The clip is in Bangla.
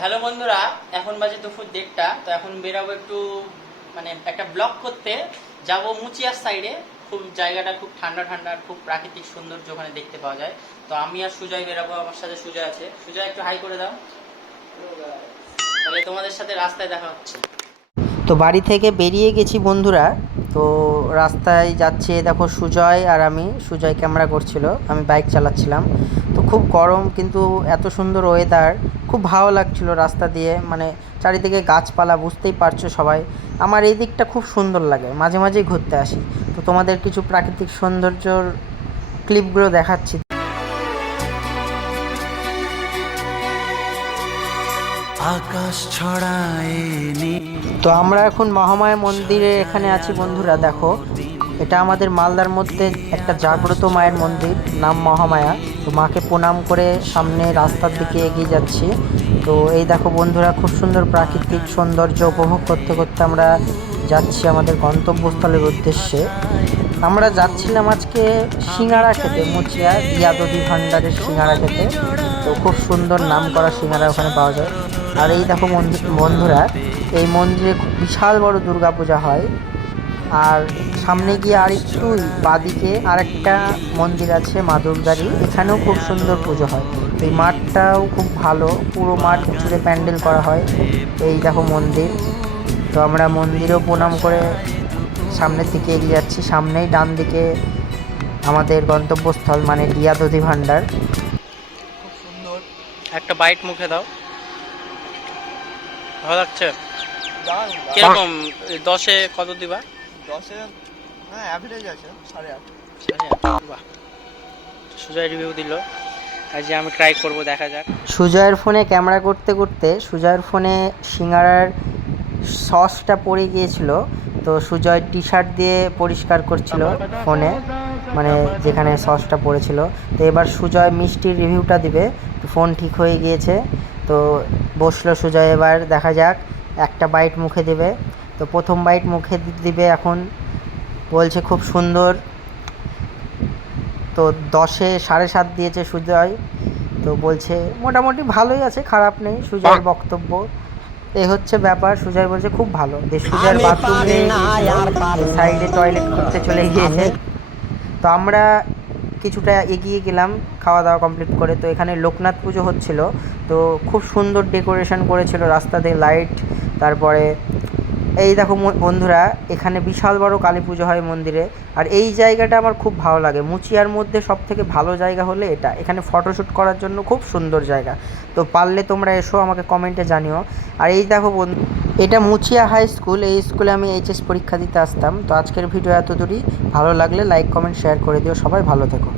হ্যালো বন্ধুরা, এখন বাজে দুপুর দেড়টা, তো এখন বেরাবো একটু মানে একটা ব্লগ করতে। যাব মুচিয়ার সাইডে খুব জায়গাটা খুব ঠান্ডা ঠান্ডা, খুব প্রাকৃতিক সৌন্দর্য ওখানে দেখতে পাওয়া যায়। তো আমি আর সুজয় বেরাবো, আমার সাথে সুজয় আছে। সুজয়, একটু হাই করে দাও। তাহলে তোমাদের সাথে রাস্তায় দেখা হচ্ছে। তো বাড়ি থেকে বেরিয়ে গেছি বন্ধুরা, তো রাস্তায় যাচ্ছে দেখো সুজয় আর আমি, সুজয় ক্যামেরা করছিল, আমি বাইক চালাচ্ছিলাম। খুব গরম কিন্তু এত সুন্দর ওয়েদার খুব ভালো লাগছিল রাস্তা দিয়ে মানে চারিদিকে গাছপালা বুঝতেই পারছ সবাই। আমার এই দিকটা খুব সুন্দর লাগে মাঝে মাঝেই ঘুরতে আসি। তো তোমাদের কিছু প্রাকৃতিক সৌন্দর্যর ক্লিপগুলো দেখাচ্ছি। আকাশ ছড়ায় তো আমরা এখন মহামায়া মন্দিরে এখানে আছি বন্ধুরা দেখো। এটা আমাদের মালদার মধ্যে একটা জাগ্রত মায়ের মন্দির, নাম মহামায়া। তো মাকে প্রণাম করে সামনে রাস্তার দিকে এগিয়ে যাচ্ছি। তো এই দেখো বন্ধুরা, খুব সুন্দর প্রাকৃতিক সৌন্দর্য উপভোগ করতে করতে আমরা যাচ্ছি আমাদের গন্তব্যস্থলের উদ্দেশ্যে। আমরা যাচ্ছিলাম আজকে সিঙ্গারা খেতে, মুচিয়া দিয়াদদি ভান্ডারের সিঙ্গারা খেতে। তো খুব সুন্দর নাম করা সিঙ্গারা ওখানে পাওয়া যায়। আর এই দেখো মন্দির বন্ধুরা, এই মন্দিরে বিশাল বড় দুর্গাপূজা হয়। আর সামনে গিয়ে আর একটু বাদিকে আরেকটা মন্দির আছে মা দুর্গারই এখানেও খুব সুন্দর পুজো হয়। এই মাঠটাও খুব ভালো। পুরো মাঠ জুড়ে প্যান্ডেল করা হয় এই দেখো মন্দির। তো আমরা মন্দিরেও প্রণাম করে সামনের দিকে এগিয়ে যাচ্ছি। সামনেই ডান দিকে আমাদের গন্তব্যস্থল মানে ডিয়া দধি ভাণ্ডার। খুব সুন্দর। একটা বাইট মুখে দাও। ভালো লাগছে? কীরকম? দশে কত দিবা? দশে হ্যাঁ অ্যাভারেজ আছে সাড়ে আট। বাহ। সুজয় রিভিউ দিল। আজ আমি ট্রাই করব দেখা যাক। সুজয়ের ফোনে ক্যামেরা করতে করতে সুজয়ের ফোনে সিঙ্গারার সসটা পড়ে গিয়েছিল তো সুজয় টি শার্ট দিয়ে পরিষ্কার করছিল ফোনে মানে যেখানে সসটা পড়েছিল। তো এবার সুজয় মিষ্টির রিভিউটা দিবে তো ফোন ঠিক হয়ে গিয়েছে। তো বসল সুজয় এবার দেখা যাক একটা বাইট মুখে দেবে। তো প্রথম বাইট মুখে দিবে এখন। বলছে খুব সুন্দর। তো দশে সাড়ে সাত দিয়েছে সুজয়। তো বলছে মোটামুটি ভালোই আছে খারাপ নেই সুজয়ের বক্তব্য। এই হচ্ছে ব্যাপার সুজয় বলছে খুব ভালো। যে সুজয়ের বাথরুম সাইডে টয়লেট করতে চলে গিয়েছে। তো আমরা কিছুটা এগিয়ে গেলাম খাওয়া দাওয়া কমপ্লিট করে। তো এখানে লোকনাথ পুজো হচ্ছিল। তো খুব সুন্দর ডেকোরেশন করেছিল রাস্তাতে লাইট তারপরে এই দেখো বন্ধুরা, এখানে বিশাল বড় কালী পুজো হয় মন্দিরে। আর এই জায়গাটা আমার খুব ভালো লাগে। মুচিয়ার মধ্যে সব থেকে ভালো জায়গা হলে এটা। এখানে ফটোশ্যুট করার জন্য খুব সুন্দর জায়গা। তো পারলে তোমরা এসো, আমাকে কমেন্টে জানিও। আর এই দেখো বন্ধু, এটা মুচিয়া হাই স্কুল। এই স্কুলে আমি এইচএস পরীক্ষা দিতে আসতাম। তো আজকের ভিডিও এত দূরই ভালো লাগলে লাইক, কমেন্ট, শেয়ার করে দিও। সবাই ভালো থেকো।